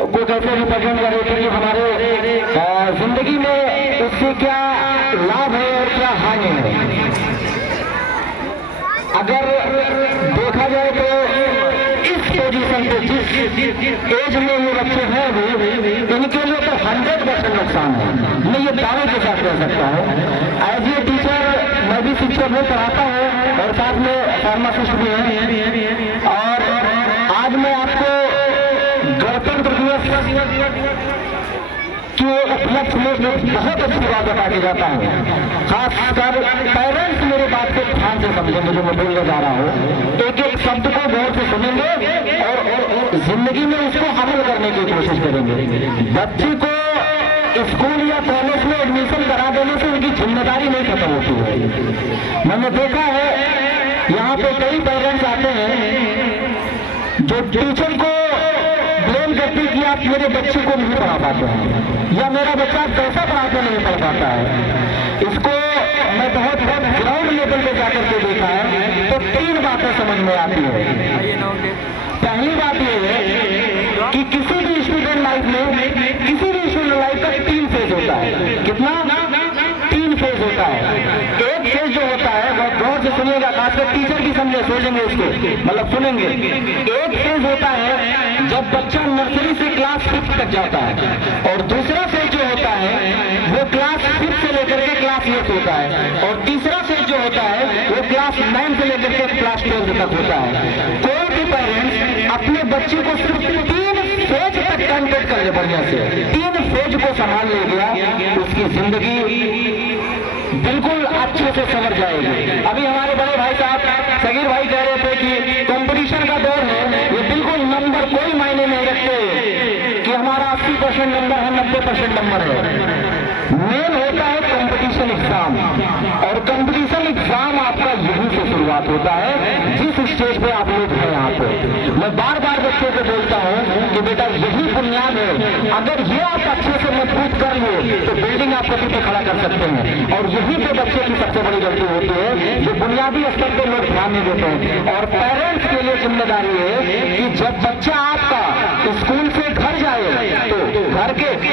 को कैसे रिप्रेजेंट कर रहे थे कि हमारे जिंदगी में उससे क्या लाभ है और क्या हानि है। अगर देखा जाए तो इस पोजीशन पे जिस एज में ये बच्चे हैं इनके लिए तो 100% नुकसान है। मैं ये दावे के साथ कह सकता हूँ। एज ए टीचर मैं भी शिक्षक में पढ़ाता हूँ और साथ में फार्मासिस्ट भी हैं। और आज मैं आपको गणतंत्र दिवस के उपलक्ष्य में बहुत अच्छी बात बता के जाता हूँ। खासकर पेरेंट्स मेरे बात को ध्यान से समझेंगे जो मैं बोलने जा रहा हूँ। एक एक शब्द को गौर से सुनेंगे और जिंदगी में उसको अमल करने की कोशिश करेंगे। बच्चे को स्कूल या कॉलेज में एडमिशन करा देने से उनकी जिम्मेदारी नहीं खत्म होती है। मैंने देखा है यहाँ पे कई पेरेंट्स आते हैं जो टीचर को ब्लेम करते कि आप मेरे बच्चे को नहीं पढ़ा पाते हैं या मेरा बच्चा कैसा पढ़ाते नहीं पढ़ पाता है। इसको मैं बहुत ग्राउंड लेवल पे जाकर के देखा है तो 3 बातें समझ में आती है। पहली बात यह है कि किसी भी स्टूडेंट लाइफ में किसी भी स्टूडेंट लाइफ का 3 फेज होता है। कितना? 3 फेज होता है। एक फेज जो होता है बहुत गौर से सुनिएगा, खासकर टीचर भी समझे सोचेंगे इसको, मतलब सुनेंगे। एक फेज होता है जब बच्चा नर्सरी से क्लास 5 तक जाता है और दूसरा फेज जो होता है वो क्लास 5 से लेकर के क्लास 8 होता है और तीसरा फेज जो होता है वो क्लास 9 से लेकर के क्लास 12 तक होता है। कोई भी पेरेंट्स अपने बच्चे को सिर्फ 3 फेज तक कंप्लीट कर ले, बढ़िया से 3 फेज को संभाल ले गया, उसकी जिंदगी बिल्कुल अच्छे से समझ जाएगी। अभी हमारे बड़े भाई साहब सगीर भाई कह रहे थे कि कंपटीशन का दौर है, ये बिल्कुल नंबर कोई मायने नहीं रखते कि हमारा 80% नंबर है 90% नंबर है। मेन होता है कंपटीशन एग्जाम और कंपटीशन एग्जाम आपका यहीं से शुरुआत होता है जिस स्टेज पे आप लोग हैं यहाँ पे। मैं बार बार बच्चों को बोलता हूँ कि बेटा यही बुनियाद है, अगर ये आप अच्छे से मजबूत कर लो तो बिल्डिंग आप कभी पे खड़ा कर सकते हैं। और यहीं पे बच्चे की सबसे बड़ी गलती होती है जो बुनियादी स्तर पे लोग ध्यान नहीं देते हैं। और पेरेंट्स के लिए जिम्मेदारी है कि जब बच्चा आपका स्कूल से घर जाए तो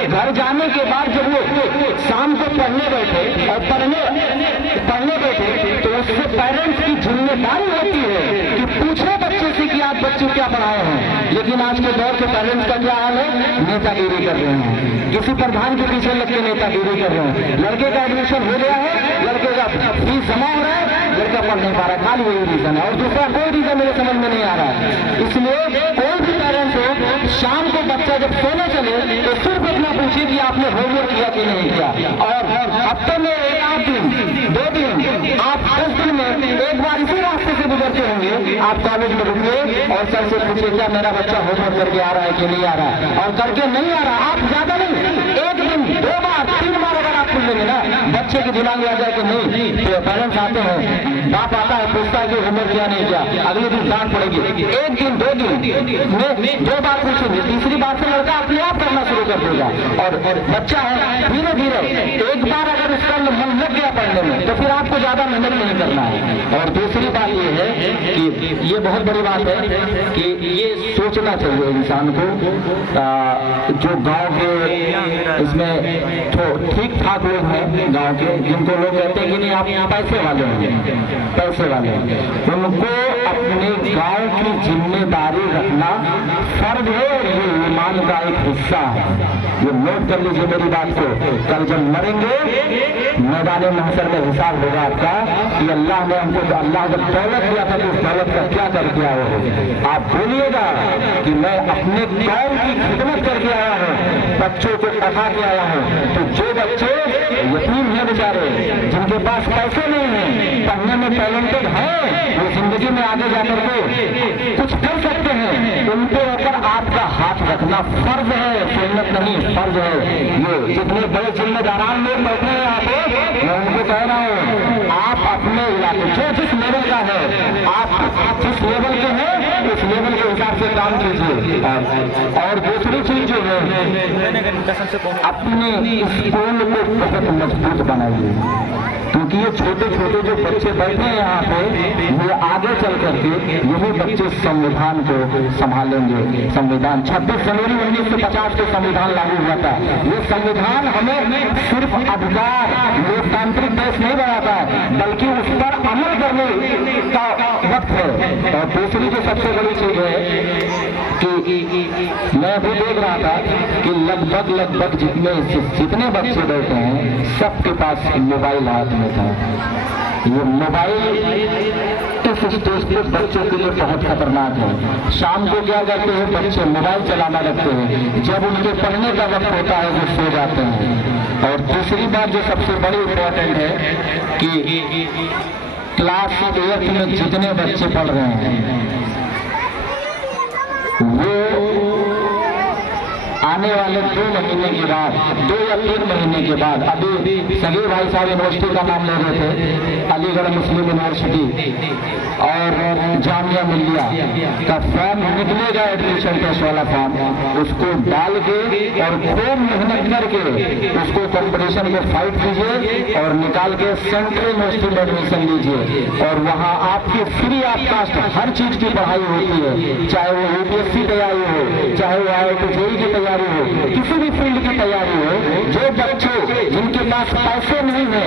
घर जाने के बाद जब वो शाम को पढ़ने बैठे और पढ़ने बैठे तो उससे पेरेंट्स की जिम्मेदारी होती है कि पूछे बच्चे से कि आप बच्चे क्या पढ़ाए हैं। लेकिन आज के दौर के पेरेंट्स का क्या हाल है? नेतागिरी कर रहे हैं, किसी प्रधान के पीछे लग के नेतागिरी कर रहे हैं। लड़के का एडमिशन हो गया है, लड़के का फीस जमा हो रहा है, लड़का पढ़ नहीं पा रहा, खाली वही रीजन है और दूसरा कोई रीजन मेरे समझ में नहीं आ रहा है। इसलिए कोई भी पेरेंट्स हो, शाम को बच्चा जब सोने चले तो सिर्फ इतना पूछिए कि आपने होमवर्क किया कि नहीं किया। और हफ्ते में 1 दिन 2 दिन आप 10 दिन में एक बार इसी रास्ते से गुजरते होंगे, आप कॉलेज में रुकिए और सर से पूछिए क्या मेरा बच्चा होमवर्क करके आ रहा है कि नहीं आ रहा है। और करके नहीं आ रहा, आप ज्यादा नहीं 1 दिन 2 बार 3 बार अगर आप पूछ लेंगे ना, बच्चे की दिमाग में आ जाए कि नहीं, तो पेरेंट्स आते हैं, बाप आता है पूछता है कि होमवर्क किया नहीं किया, अगले दिन डांट पड़ेगी। 1 दिन 2 दिन में 2 बार पूछेंगे, तीसरी बार से लड़का अपने आप करना शुरू कर देगा। और बच्चा है धीरे धीरे एक बार अगर उसका मन लग गया पढ़ने में तो फिर आपको ज्यादा मेहनत नहीं करना है। और दूसरी बात ये है कि ये बहुत बड़ी बात है कि ये सोचना चाहिए इंसान को, जो गांव के इसमें ठीक ठाक लोग हैं गांव के, जिनको लोग कहते हैं कि नहीं आप यहाँ पैसे वाले हैं, पैसे वाले हैं, उनको अपने गांव की जिम्मेदारी रखना फर्ज है और ये ईमान का एक हिस्सा है। ये नोट कर लीजिए मेरी बात को, कल जब मरेंगे मैदान महशर में हिसाब होगा आपका कि अल्लाह ने हमको, अल्लाह जब दौलत दिया था तो उस दौलत का क्या कर दिया हो। आप बोलिएगा कि मैं अपने कौम की खिदमत करके आया हूँ, बच्चों को पढ़ा के आया हूँ। तो जो बच्चे यतीम हैं बेचारे, जिनके पास पैसे नहीं है, पढ़ने में टैलेंटेड है, वो जिंदगी में आगे जाकर के कुछ कर सकते हैं, उनके ऊपर आपका हाथ रखना फर्ज है, सुन्नत नहीं फर्ज है। ये जितने बड़े जिम्मेदारान लोग बैठे हैं यहाँ पे, मैं उनको कह रहा हूँ आप अपने इलाके जो जिस लेवल का है, आप जिस लेवल के हैं उस लेवल के हिसाब से काम कीजिए। और दूसरी चीज जो है अपने स्कूल को बहुत मजबूत बनाइए, क्योंकि ये छोटे छोटे जो बच्चे बैठे हैं यहाँ पे, ये आगे चल करके यही बच्चे संविधान को संभालेंगे। संविधान 26 जनवरी 1950 को संविधान लागू हुआ था। ये संविधान हमें सिर्फ अधिकार, लोकतांत्रिक देश नहीं बनाता है, बल्कि उस पर अमल करने का वक्त है। और दूसरी जो सबसे बड़ी चीज है कि मैं भी देख रहा था कि लगभग जितने बच्चे बैठे हैं सबके पास मोबाइल हाथ में था। ये मोबाइल इस स्टेज पे बच्चों के लिए बहुत खतरनाक है। शाम को क्या करते हैं बच्चे, मोबाइल चलाना लगते हैं, जब उनके पढ़ने का वक्त होता है वो सो जाते हैं। और दूसरी बात जो सबसे बड़ी इम्पोर्टेंट है कि क्लास 8 में जितने बच्चे पढ़ रहे हैं वो आने वाले 2 महीने के बाद, 2 या 3 महीने के बाद, अभी सगे भाई साहब यूनिवर्सिटी का नाम ले रहे थे, अलीगढ़ मुस्लिम यूनिवर्सिटी और जामिया मिल्लिया का फॉर्म निकलेगा, एडमिशन टेस्ट वाला फॉर्म, उसको डाल के और खूब मेहनत करके उसको कंपटीशन को फाइट कीजिए और निकाल के सेंट्रल यूनिवर्सिटी में एडमिशन लीजिए। और वहाँ आपकी फ्री ऑफ कास्ट हर चीज की पढ़ाई होती है, चाहे वो यूपीएससी तैयारी हो, चाहे वो IIT जेईई की तैयारी हो, किसी भी फील्ड की तैयारी हो। जो बच्चे जिनके पास पैसे नहीं है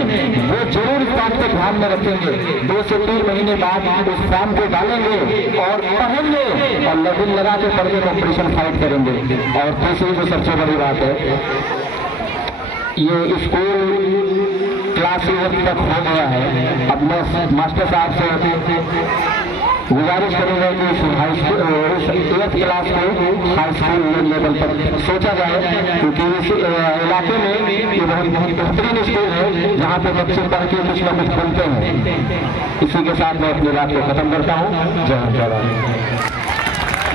वो जरूर इस बात को ध्यान में रखेंगे, 2 से 3 महीने बाद उस फॉर्म को डालेंगे और पढ़ेंगे और लगन लगा के पढ़ के कॉम्पिटिशन फाइट करेंगे। और तीसरी जो सबसे बड़ी बात है, ये स्कूल क्लास 8 तक हो गया है। अब मैं मास्टर साहब से गुजारिश करूंगा कि हाई स्कूल 8th क्लास को हाई स्कूल लेवल पर सोचा जाए, क्योंकि इस इलाके में ये बहुत बेहतरीन स्कूल है जहाँ पे बच्चे पढ़ के कुछ न कुछ बनते हैं। इसी के साथ मैं अपनी बात को खत्म करता हूँ। जय हिंद।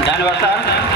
धन्यवाद सर।